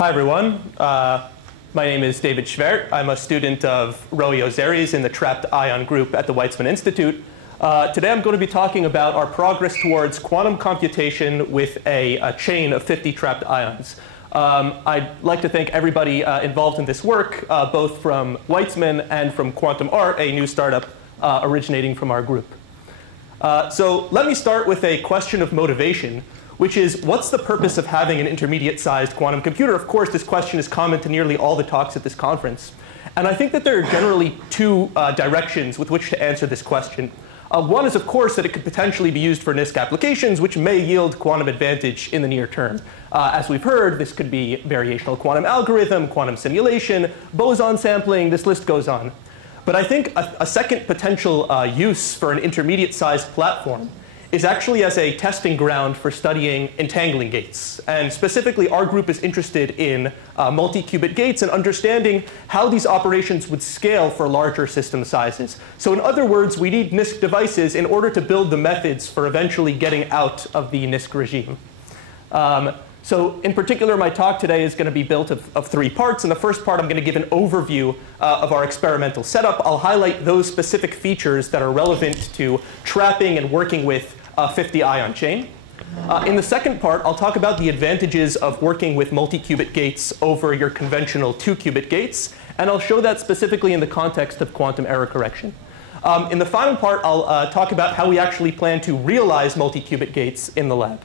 Hi, everyone. My name is David Schwerdt. I'm a student of Roee Ozeri's in the trapped ion group at the Weizmann Institute. Today I'm going to be talking about our progress towards quantum computation with a chain of 50 trapped ions. I'd like to thank everybody involved in this work, both from Weizmann and from Quantum Art, a new startup originating from our group. So let me start with a question of motivation, which is, what's the purpose of having an intermediate-sized quantum computer? Of course, this question is common to nearly all the talks at this conference. And I think that there are generally two directions with which to answer this question. One is, of course, that it could potentially be used for NISQ applications, which may yield quantum advantage in the near term. As we've heard, this could be variational quantum algorithm, quantum simulation, boson sampling, this list goes on. But I think a second potential use for an intermediate-sized platform is actually as a testing ground for studying entangling gates. And specifically, our group is interested in multi-qubit gates and understanding how these operations would scale for larger system sizes. So in other words, we need NISQ devices in order to build the methods for eventually getting out of the NISQ regime. So in particular, my talk today is going to be built of three parts. In the first part, I'm going to give an overview of our experimental setup. I'll highlight those specific features that are relevant to trapping and working with 50 ion chain. In the second part, I'll talk about the advantages of working with multi-qubit gates over your conventional 2-qubit gates. And I'll show that specifically in the context of quantum error correction. In the final part, I'll talk about how we actually plan to realize multi-qubit gates in the lab.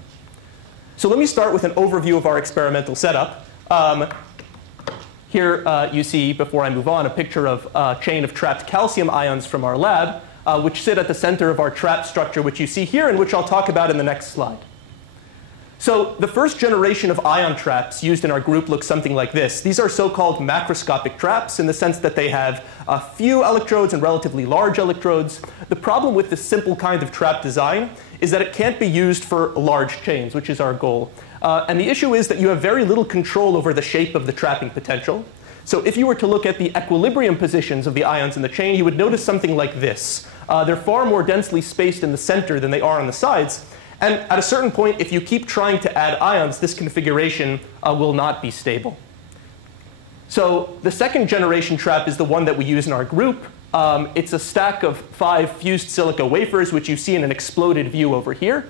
So let me start with an overview of our experimental setup. Here you see, before I move on, a picture of a chain of trapped calcium ions from our lab, which sit at the center of our trap structure, which you see here, and which I'll talk about in the next slide. So the first generation of ion traps used in our group looks something like this. These are so-called macroscopic traps in the sense that they have a few electrodes and relatively large electrodes. The problem with this simple kind of trap design is that it can't be used for large chains, which is our goal. And the issue is that you have very little control over the shape of the trapping potential. So if you were to look at the equilibrium positions of the ions in the chain, you would notice something like this. They're far more densely spaced in the center than they are on the sides. And at a certain point, if you keep trying to add ions, this configuration will not be stable. So the second generation trap is the one that we use in our group. It's a stack of 5 fused silica wafers, which you see in an exploded view over here.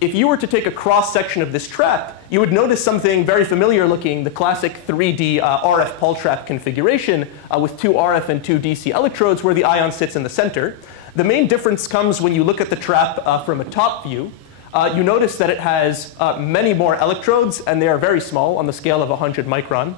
If you were to take a cross-section of this trap, you would notice something very familiar looking, the classic 3D RF Paul trap configuration with 2 RF and 2 DC electrodes where the ion sits in the center. The main difference comes when you look at the trap from a top view. You notice that it has many more electrodes, and they are very small on the scale of 100 micron.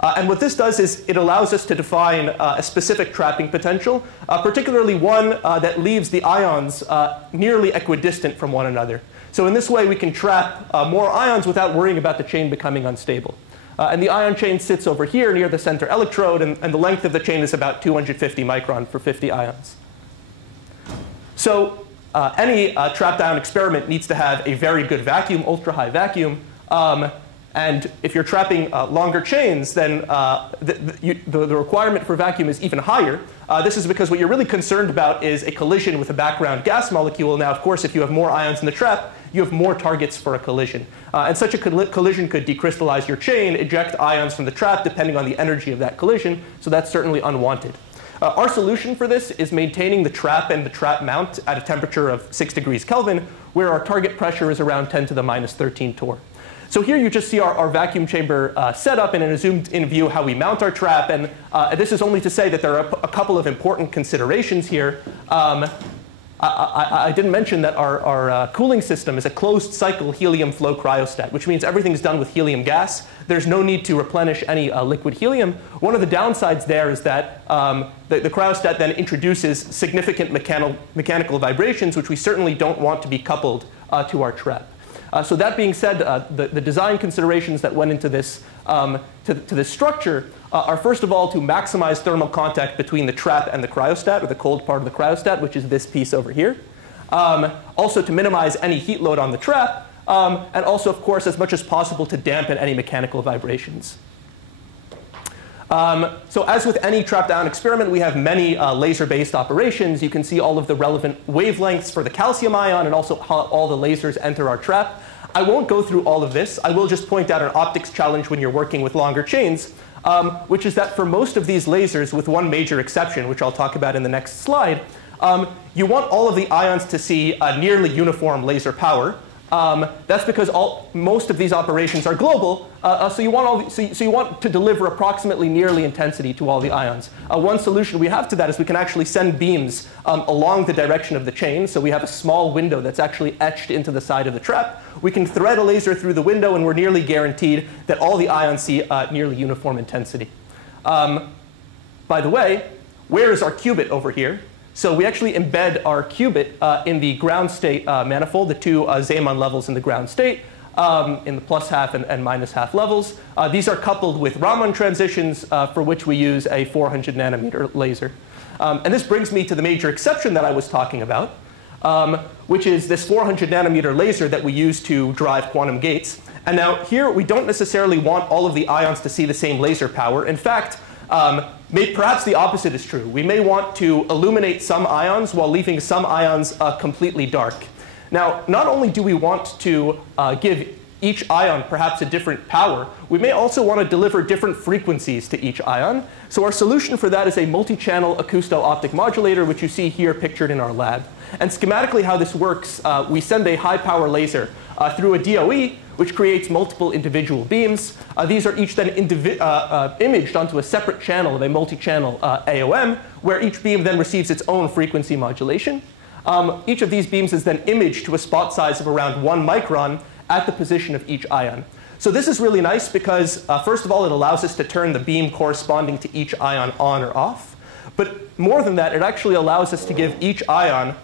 And what this does is it allows us to define a specific trapping potential, particularly one that leaves the ions nearly equidistant from one another. So in this way, we can trap more ions without worrying about the chain becoming unstable. And the ion chain sits over here near the center electrode, and the length of the chain is about 250 micron for 50 ions. So any trapped ion experiment needs to have a very good vacuum, ultra-high vacuum. And if you're trapping longer chains, then the requirement for vacuum is even higher. This is because what you're really concerned about is a collision with a background gas molecule. Now, of course, if you have more ions in the trap, you have more targets for a collision. And such a collision could decrystallize your chain, eject ions from the trap, depending on the energy of that collision. So that's certainly unwanted. Our solution for this is maintaining the trap and the trap mount at a temperature of 6 degrees Kelvin, where our target pressure is around 10 to the minus 13 torr. So here you just see our vacuum chamber setup, and in a zoomed-in view how we mount our trap. And this is only to say that there are a couple of important considerations here. I didn't mention that our cooling system is a closed-cycle helium flow cryostat, which means everything's done with helium gas. There's no need to replenish any liquid helium. One of the downsides there is that the cryostat then introduces significant mechanical vibrations, which we certainly don't want to be coupled to our trap. So that being said, the design considerations that went into this, to this structure are first of all to maximize thermal contact between the trap and the cryostat, or the cold part of the cryostat, which is this piece over here. Also to minimize any heat load on the trap, and also, of course, as much as possible to dampen any mechanical vibrations. So as with any trapped ion experiment, we have many laser-based operations. You can see all of the relevant wavelengths for the calcium ion and also how all the lasers enter our trap. I won't go through all of this. I will just point out an optics challenge when you're working with longer chains, which is that for most of these lasers, with one major exception, which I'll talk about in the next slide, you want all of the ions to see a nearly uniform laser power. That's because most of these operations are global, so you want to deliver approximately nearly intensity to all the ions. One solution we have to that is we can actually send beams along the direction of the chain. So we have a small window that's actually etched into the side of the trap. We can thread a laser through the window, and we're nearly guaranteed that all the ions see nearly uniform intensity. By the way, where is our qubit over here? So we actually embed our qubit in the ground state manifold, the two Weizmann levels in the ground state, in the plus half and minus half levels. These are coupled with Raman transitions, for which we use a 400 nanometer laser. And this brings me to the major exception that I was talking about, which is this 400 nanometer laser that we use to drive quantum gates. And now here, we don't necessarily want all of the ions to see the same laser power. In fact, perhaps the opposite is true. We may want to illuminate some ions while leaving some ions completely dark. Now, not only do we want to give each ion perhaps a different power, we may also want to deliver different frequencies to each ion. So our solution for that is a multi-channel acousto optic modulator, which you see here pictured in our lab. And schematically how this works, we send a high-power laser through a DOE, which creates multiple individual beams. These are each then imaged onto a separate channel of a multi-channel AOM, where each beam then receives its own frequency modulation. Each of these beams is then imaged to a spot size of around 1 micron at the position of each ion. So this is really nice because, first of all, it allows us to turn the beam corresponding to each ion on or off. But more than that, it actually allows us to give each ion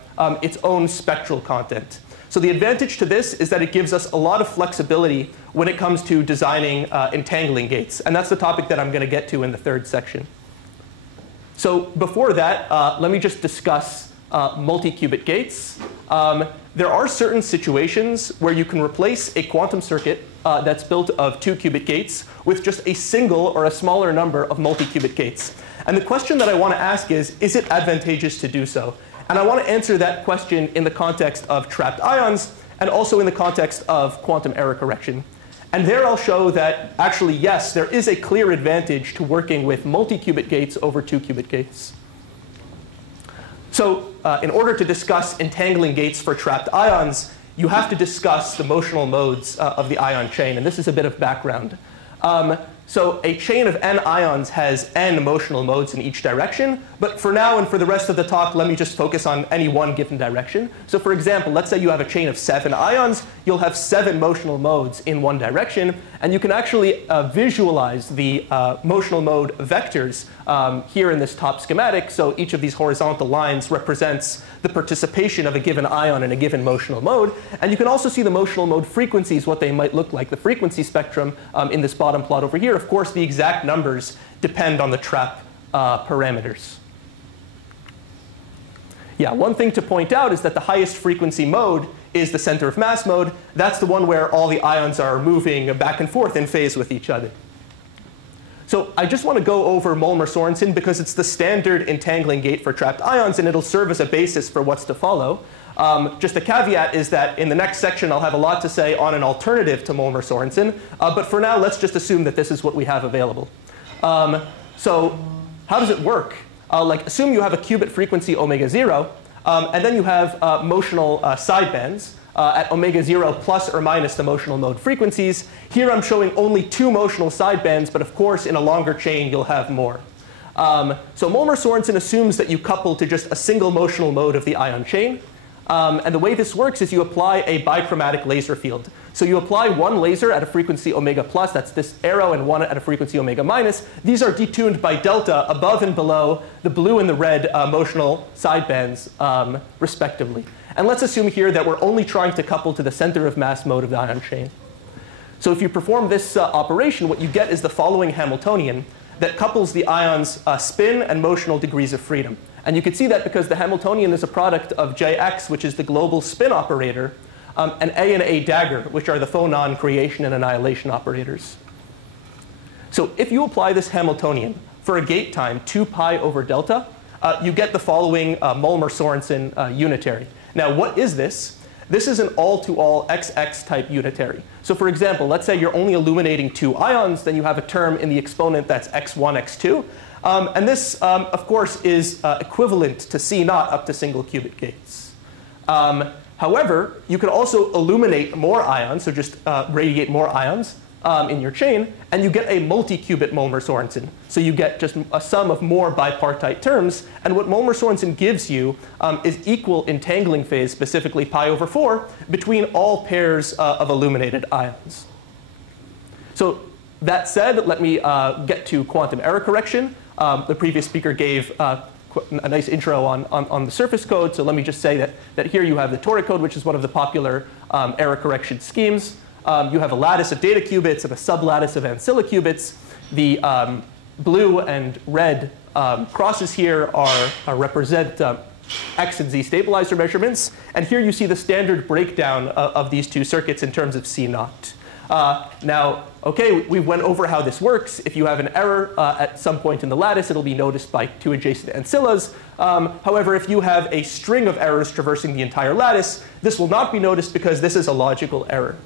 its own spectral content. So the advantage to this is that it gives us a lot of flexibility when it comes to designing entangling gates. And that's the topic that I'm going to get to in the third section. So before that, let me just discuss multi-qubit gates. There are certain situations where you can replace a quantum circuit that's built of 2 qubit gates with just a single or a smaller number of multi-qubit gates. And the question that I want to ask is it advantageous to do so? And I want to answer that question in the context of trapped ions and also in the context of quantum error correction. And there I'll show that actually, yes, there is a clear advantage to working with multi-qubit gates over 2 qubit gates. So in order to discuss entangling gates for trapped ions, you have to discuss the motional modes of the ion chain. And this is a bit of background. So a chain of n ions has n motional modes in each direction. But for now and for the rest of the talk, let me just focus on any one given direction. So for example, let's say you have a chain of 7 ions. You'll have 7 motional modes in one direction. And you can actually visualize the motional mode vectors here in this top schematic. So each of these horizontal lines represents the participation of a given ion in a given motional mode. And you can also see the motional mode frequencies, what they might look like, the frequency spectrum in this bottom plot over here. Of course, the exact numbers depend on the trap parameters. Yeah, one thing to point out is that the highest frequency mode is the center of mass mode. That's the one where all the ions are moving back and forth in phase with each other. So I just want to go over Molmer-Sorensen because it's the standard entangling gate for trapped ions, and it'll serve as a basis for what's to follow. Just a caveat is that in the next section, I'll have a lot to say on an alternative to Molmer-Sorensen. But for now, let's just assume that this is what we have available. So how does it work? Assume you have a qubit frequency omega 0, and then you have motional sidebands at omega 0 plus or minus the motional mode frequencies. Here I'm showing only 2 motional sidebands, but of course, in a longer chain, you'll have more. So Molmer-Sorensen assumes that you couple to just a single motional mode of the ion chain. And the way this works is you apply a bichromatic laser field. So you apply one laser at a frequency omega plus, that's this arrow, and one at a frequency omega minus. These are detuned by delta above and below the blue and the red motional sidebands, respectively. And let's assume here that we're only trying to couple to the center of mass mode of the ion chain. So if you perform this operation, what you get is the following Hamiltonian that couples the ions' spin and motional degrees of freedom. And you can see that because the Hamiltonian is a product of Jx, which is the global spin operator, and A and A dagger, which are the phonon creation and annihilation operators. So if you apply this Hamiltonian for a gate time 2 pi over delta, you get the following Molmer-Sorensen unitary. Now, what is this? this is an all-to-all XX type unitary. So for example, let's say you're only illuminating 2 ions, then you have a term in the exponent that's x1, x2. And this, of course, is equivalent to C0 up to single qubit gates. However, you can also illuminate more ions, so just radiate more ions in your chain, and you get a multi-qubit Molmar-Sorensen. So you get just a sum of more bipartite terms. And what Molmar-Sorensen gives you is equal entangling phase, specifically pi/4, between all pairs of illuminated ions. So that said, let me get to quantum error correction. The previous speaker gave a nice intro on the surface code. So let me just say that here you have the toric code, which is one of the popular error correction schemes. You have a lattice of data qubits and a sublattice of ancilla qubits. The blue and red crosses here represent X and Z stabilizer measurements. And here you see the standard breakdown of these two circuits in terms of C0. Now, OK, we went over how this works. If you have an error at some point in the lattice, it'll be noticed by 2 adjacent ancillas. However, if you have a string of errors traversing the entire lattice, this will not be noticed because this is a logical error.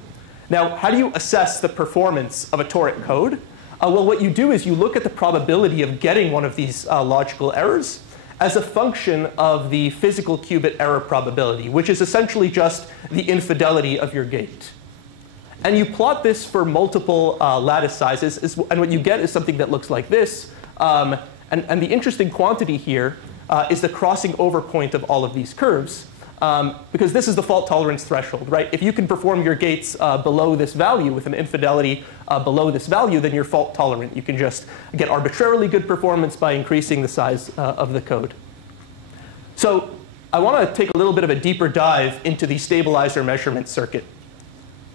Now, how do you assess the performance of a toric code? Well, what you do is you look at the probability of getting one of these logical errors as a function of the physical qubit error probability, which is essentially just the infidelity of your gate. And you plot this for multiple lattice sizes, and what you get is something that looks like this. And the interesting quantity here is the crossing over point of all of these curves. Because this is the fault tolerance threshold, right? If you can perform your gates below this value with an infidelity below this value, then you're fault tolerant. You can just get arbitrarily good performance by increasing the size of the code. So I want to take a little bit of a deeper dive into the stabilizer measurement circuit.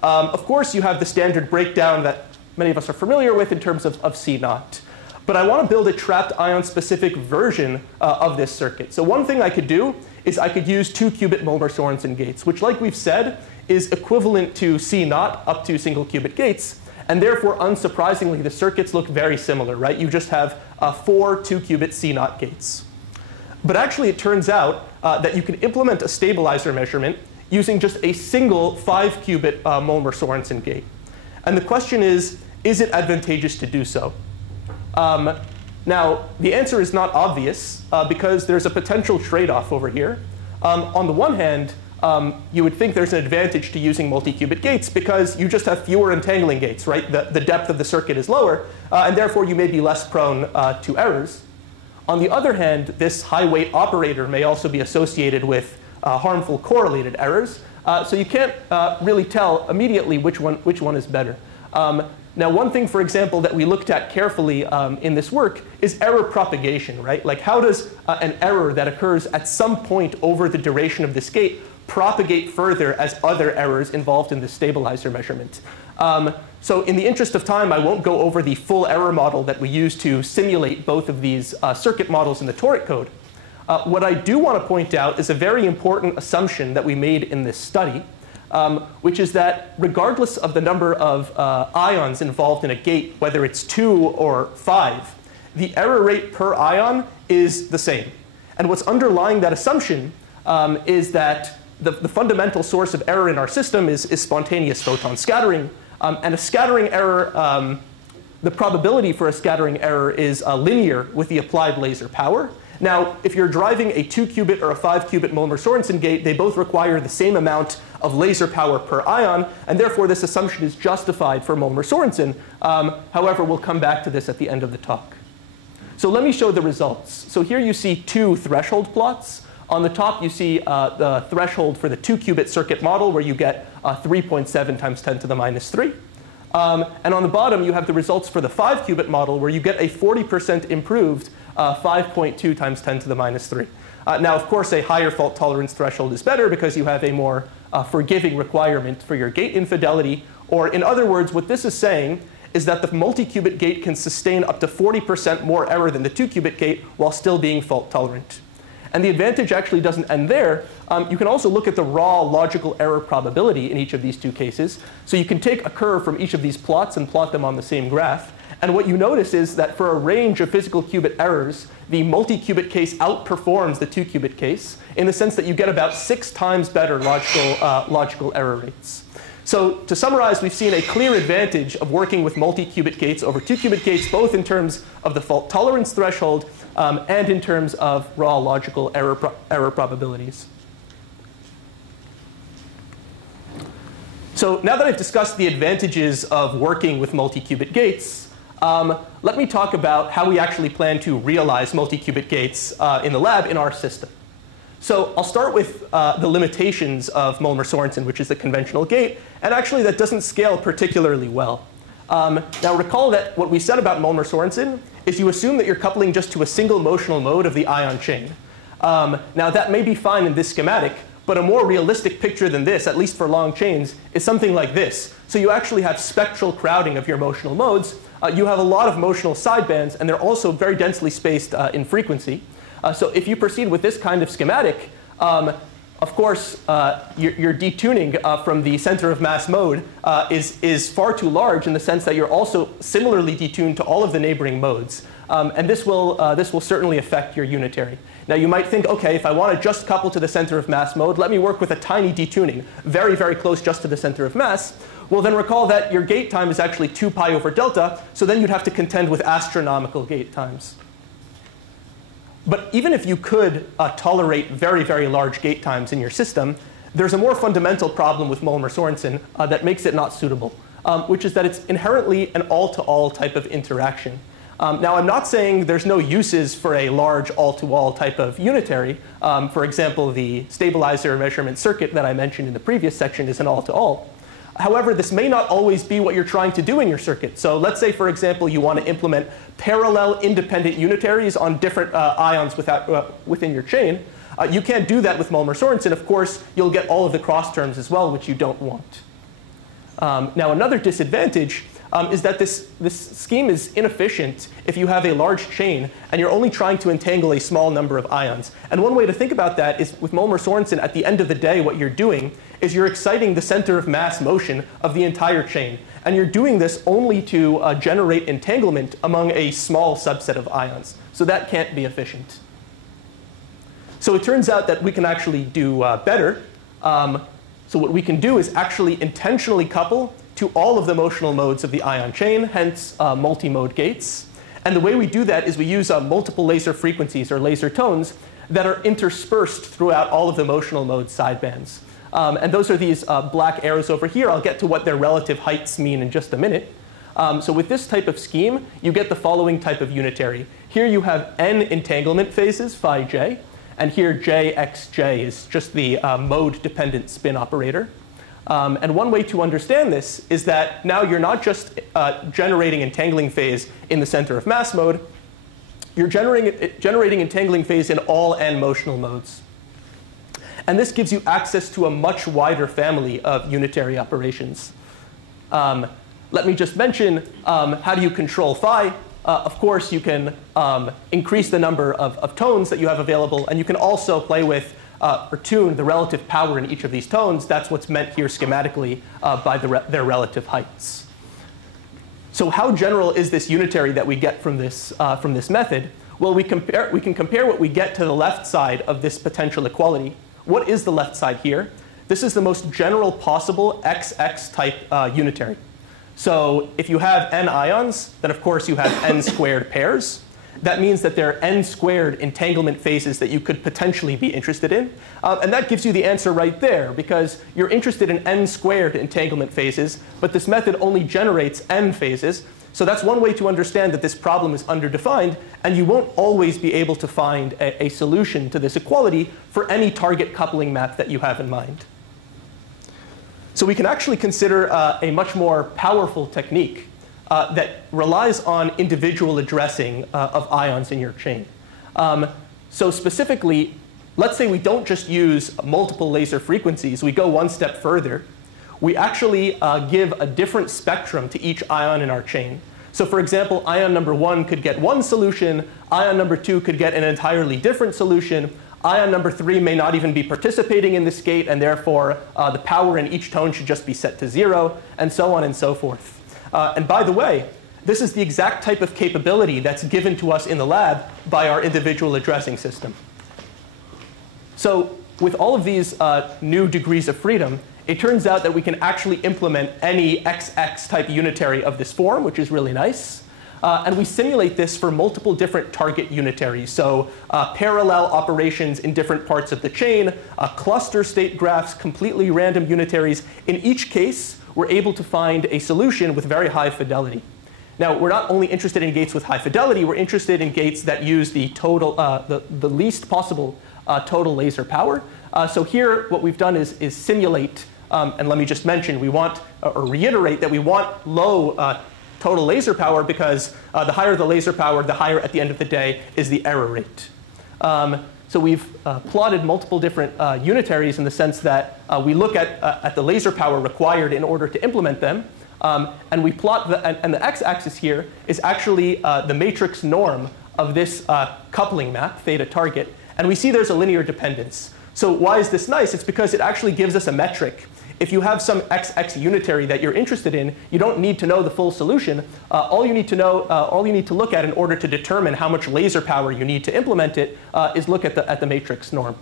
Of course, you have the standard breakdown that many of us are familiar with in terms of C0. But I want to build a trapped ion-specific version of this circuit. So one thing I could do is I could use 2 qubit Molmar-Sorensen gates, which, like we've said, is equivalent to C0 up to single qubit gates. And therefore, unsurprisingly, the circuits look very similar, right? You just have 4 2 qubit C0 gates. But actually, it turns out that you can implement a stabilizer measurement using just a single 5 qubit Molmar-Sorensen gate. And the question is it advantageous to do so? Now, the answer is not obvious because there's a potential trade-off over here. On the one hand, you would think there's an advantage to using multi-qubit gates because you just have fewer entangling gates, right? The depth of the circuit is lower, and therefore you may be less prone to errors. On the other hand, this high-weight operator may also be associated with harmful correlated errors. So you can't really tell immediately which one is better. Now, one thing, for example, that we looked at carefully in this work is error propagation, right? Like, how does an error that occurs at some point over the duration of this gate propagate further as other errors involved in the stabilizer measurement? So in the interest of time, I won't go over the full error model that we use to simulate both of these circuit models in the toric code. What I do want to point out is a very important assumption that we made in this study, which is that regardless of the number of ions involved in a gate, whether it's 2 or 5, the error rate per ion is the same. And what's underlying that assumption is that the fundamental source of error in our system is spontaneous photon scattering. And a scattering error, the probability for a scattering error is linear with the applied laser power. Now, if you're driving a 2 qubit or a 5 qubit Molmar-Sorensen gate, they both require the same amount of laser power per ion, and therefore this assumption is justified for Molmar-Sorensen. However, we'll come back to this at the end of the talk. So let me show the results. So here you see 2 threshold plots. On the top, you see the threshold for the 2 qubit circuit model, where you get 3.7 times 10 to the minus 3. And on the bottom, you have the results for the 5 qubit model, where you get a 40% improved 5.2 times 10 to the minus 3. Now, of course, a higher fault tolerance threshold is better because you have a more forgiving requirement for your gate infidelity. Or in other words, what this is saying is that the multi-qubit gate can sustain up to 40% more error than the 2 qubit gate while still being fault tolerant. And the advantage actually doesn't end there. You can also look at the raw logical error probability in each of these 2 cases. So you can take a curve from each of these plots and plot them on the same graph. And what you notice is that for a range of physical qubit errors, the multi-qubit case outperforms the 2-qubit case in the sense that you get about 6 times better logical error rates. So to summarize, we've seen a clear advantage of working with multi-qubit gates over 2-qubit gates, both in terms of the fault tolerance threshold and in terms of raw logical error probabilities. So now that I've discussed the advantages of working with multi-qubit gates, let me talk about how we actually plan to realize multi-qubit gates in the lab in our system. So I'll start with the limitations of Mollmer-Sorensen, which is the conventional gate. And actually, that doesn't scale particularly well. Now, recall that what we said about Mollmer-Sorensen is you assume that you're coupling just to a single motional mode of the ion chain. Now, that may be fine in this schematic. But a more realistic picture than this, at least for long chains, is something like this. So you actually have spectral crowding of your motional modes. You have a lot of motional sidebands, and they're also very densely spaced in frequency. So if you proceed with this kind of schematic, of course, your detuning from the center of mass mode is far too large in the sense that you're also similarly detuned to all of the neighboring modes. And this will certainly affect your unitary. Now, you might think, OK, if I want to just couple to the center of mass mode, let me work with a tiny detuning, very, very close just to the center of mass. Well, then recall that your gate time is actually 2 pi over delta. So then you'd have to contend with astronomical gate times. But even if you could tolerate very, very large gate times in your system, there's a more fundamental problem with Mollmer-Sorensen that makes it not suitable, which is that it's inherently an all-to-all type of interaction. Now, I'm not saying there's no uses for a large all-to-all type of unitary. For example, the stabilizer measurement circuit that I mentioned in the previous section is an all-to-all. However, this may not always be what you're trying to do in your circuit. So let's say, for example, you want to implement parallel independent unitaries on different ions within your chain. You can't do that with Mollmer-Sorensen. Of course, you'll get all of the cross terms as well, which you don't want. Now, another disadvantage is that this scheme is inefficient if you have a large chain and you're only trying to entangle a small number of ions. And one way to think about that is with Mollmer-Sorensen, at the end of the day, what you're doing is you're exciting the center of mass motion of the entire chain. And you're doing this only to generate entanglement among a small subset of ions. So that can't be efficient. So it turns out that we can actually do better. So what we can do is actually intentionally couple to all of the motional modes of the ion chain, hence multi-mode gates. And the way we do that is we use multiple laser frequencies, or laser tones, that are interspersed throughout all of the motional mode sidebands. And those are these black arrows over here. I'll get to what their relative heights mean in just a minute. So with this type of scheme, you get the following type of unitary. Here you have n entanglement phases, phi j. And here jxj is just the mode-dependent spin operator. And one way to understand this is that now you're not just generating entangling phase in the center of mass mode. You're generating entangling phase in all n motional modes. And this gives you access to a much wider family of unitary operations. Let me just mention, how do you control phi? Of course, you can increase the number of tones that you have available. And you can also play with or tune the relative power in each of these tones. That's what's meant here schematically by their relative heights. So how general is this unitary that we get from this method? Well, we can compare what we get to the left side of this potential equality. What is the left side here? This is the most general possible XX type unitary. So if you have n ions, then of course you have n squared pairs. That means that there are n squared entanglement phases that you could potentially be interested in. And that gives you the answer right there, because you're interested in n squared entanglement phases, but this method only generates n phases. So that's one way to understand that this problem is underdefined, and you won't always be able to find a solution to this equality for any target coupling map that you have in mind. So we can actually consider a much more powerful technique that relies on individual addressing of ions in your chain. So specifically, let's say we don't just use multiple laser frequencies. We go one step further. We actually give a different spectrum to each ion in our chain. So for example, ion number 1 could get one solution. Ion number 2 could get an entirely different solution. Ion number 3 may not even be participating in this gate, and therefore the power in each tone should just be set to 0, and so on and so forth. And by the way, this is the exact type of capability that's given to us in the lab by our individual addressing system. So with all of these new degrees of freedom, it turns out that we can actually implement any XX type unitary of this form, which is really nice. And we simulate this for multiple different target unitaries. So parallel operations in different parts of the chain, cluster state graphs, completely random unitaries. In each case, we're able to find a solution with very high fidelity. Now, we're not only interested in gates with high fidelity, we're interested in gates that use the total, the least possible total laser power. So here, what we've done is simulate, and let me just mention, we want, or reiterate that we want low total laser power because the higher the laser power, the higher at the end of the day is the error rate. So we've plotted multiple different unitaries in the sense that we look at the laser power required in order to implement them. And we plot, and the x-axis here is actually the matrix norm of this coupling map, theta target. And we see there's a linear dependence. So why is this nice? It's because it actually gives us a metric. If you have some XX unitary that you're interested in, you don't need to know the full solution. All you need to know, all you need to look at in order to determine how much laser power you need to implement it is look at the matrix norm.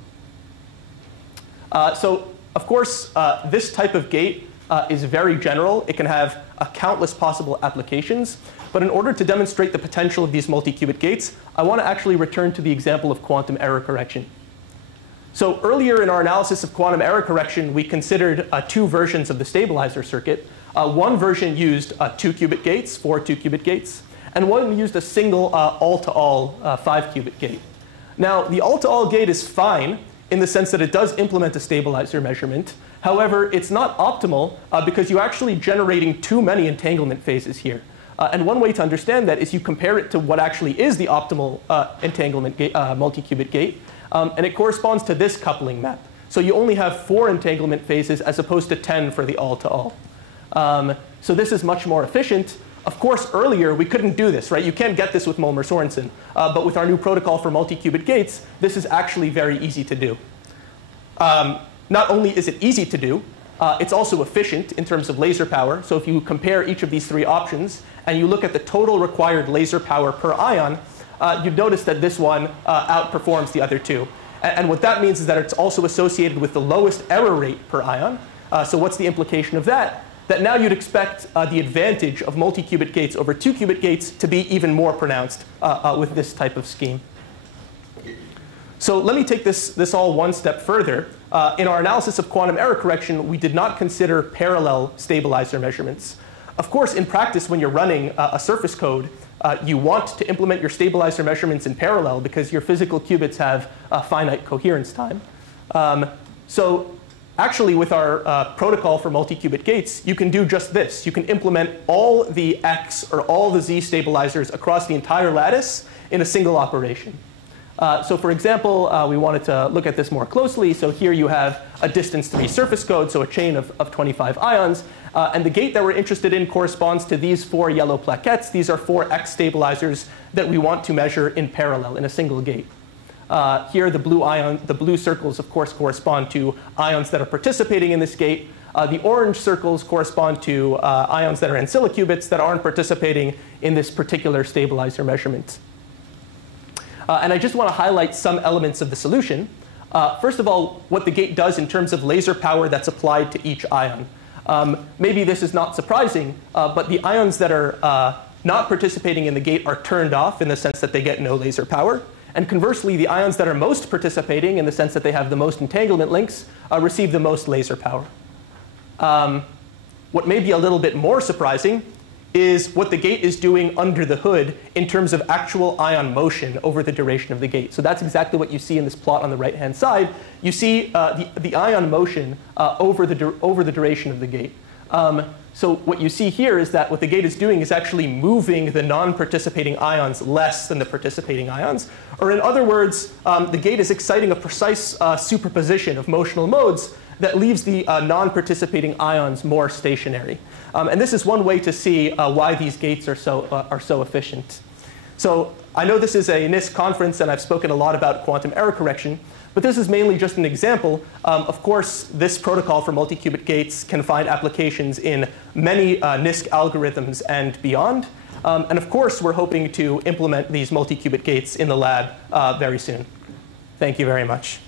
So of course, this type of gate is very general. It can have countless possible applications. But in order to demonstrate the potential of these multi-qubit gates, I want to actually return to the example of quantum error correction. So earlier in our analysis of quantum error correction, we considered two versions of the stabilizer circuit. One version used 2-qubit gates, 4 2-qubit gates, and one used a single all-to-all 5-qubit gate. Now, the all-to-all gate is fine in the sense that it does implement a stabilizer measurement. However, it's not optimal because you're actually generating too many entanglement phases here. And one way to understand that is you compare it to what actually is the optimal entanglement multi-qubit gate. And it corresponds to this coupling map. So you only have 4 entanglement phases as opposed to 10 for the all-to-all. So this is much more efficient. Of course, earlier, we couldn't do this, right? You can't get this with Mulmer-Sorensen. But with our new protocol for multi-qubit gates, this is actually very easy to do. Not only is it easy to do, it's also efficient in terms of laser power. So if you compare each of these 3 options, and you look at the total required laser power per ion, you'd notice that this one outperforms the other 2. And what that means is that it's also associated with the lowest error rate per ion. So what's the implication of that? That now you'd expect the advantage of multi-qubit gates over 2-qubit gates to be even more pronounced with this type of scheme. So let me take this all one step further. In our analysis of quantum error correction, we did not consider parallel stabilizer measurements. Of course, in practice, when you're running a surface code, you want to implement your stabilizer measurements in parallel because your physical qubits have a finite coherence time. So actually, with our protocol for multi-qubit gates, you can do just this. You can implement all the X or all the Z stabilizers across the entire lattice in a single operation. So for example, we wanted to look at this more closely. So here you have a distance 3 surface code, so a chain of 25 ions. And the gate that we're interested in corresponds to these 4 yellow plaquettes. These are 4 X stabilizers that we want to measure in parallel in a single gate. Here, the blue circles, of course, correspond to ions that are participating in this gate. The orange circles correspond to ions that are ancilla qubits that aren't participating in this particular stabilizer measurement. And I just want to highlight some elements of the solution. First of all, what the gate does in terms of laser power that's applied to each ion. Maybe this is not surprising, but the ions that are not participating in the gate are turned off in the sense that they get no laser power. And conversely, the ions that are most participating in the sense that they have the most entanglement links receive the most laser power. What may be a little bit more surprising is what the gate is doing under the hood in terms of actual ion motion over the duration of the gate. So that's exactly what you see in this plot on the right-hand side. You see the ion motion over the duration of the gate. So what you see here is that what the gate is doing is actually moving the non-participating ions less than the participating ions. Or in other words, the gate is exciting a precise superposition of motional modes that leaves the non-participating ions more stationary. And this is one way to see why these gates are so efficient. So I know this is a NISQ conference, and I've spoken a lot about quantum error correction. But this is mainly just an example. Of course, this protocol for multi-qubit gates can find applications in many NISQ algorithms and beyond. And of course, we're hoping to implement these multi-qubit gates in the lab very soon. Thank you very much.